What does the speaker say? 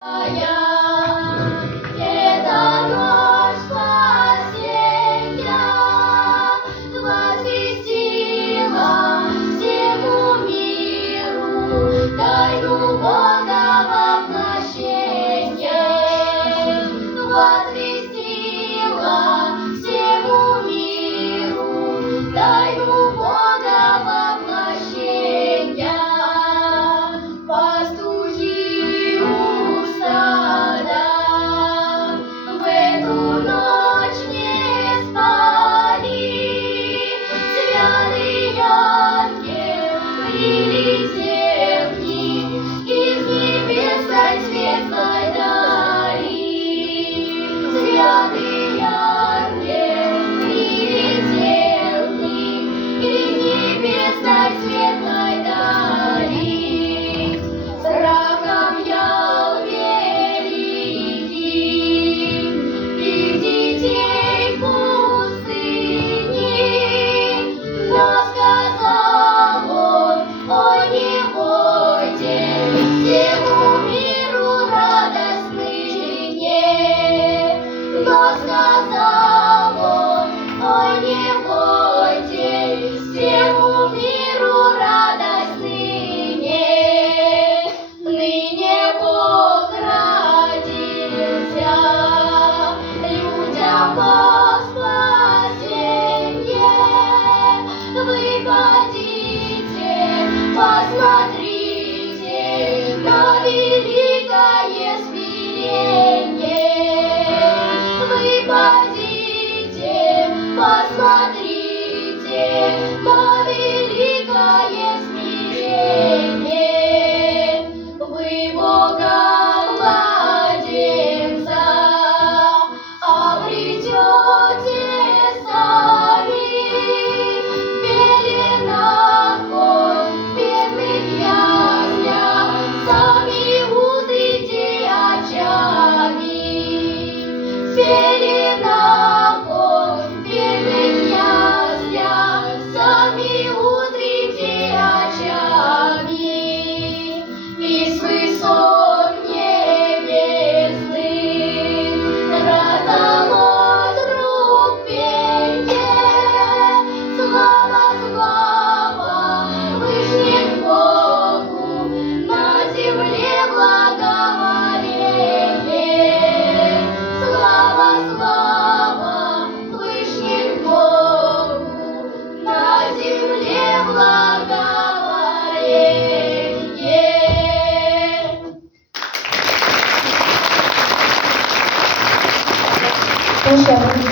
Это ночь спасения, возвестила всему миру тайну Бога воплощения, возвестила всему миру тайну Бога воплощения. Пастухи у стада в эту ночь не спали, святый ангел прилетел к ним из небесной светлой дали. Святый ангел прилетел к ним из небесной светлой дали. Страхом ял великий их детей пустыни, но сказал он: ой, не бойтесь, всему миру радостный день. Но сказал он: ой, не бойтесь, всему миру радостный день. Ныне Бог родился людям во спасенье. Вы подите, посмотрите на великое смирение. Вы подите, посмотрите на великое смирение. Вы Бога младенца обретете сами, в пеленах он бедных яслях, сами узрите очами. В пеленах он бедных яслях, сами узрите очами. И с высот небесных раздалось рупенье: слава, слава Вышних Богу, на земле благоволение. Слава, слава Вышних Богу, на земле благоволение. Прошу.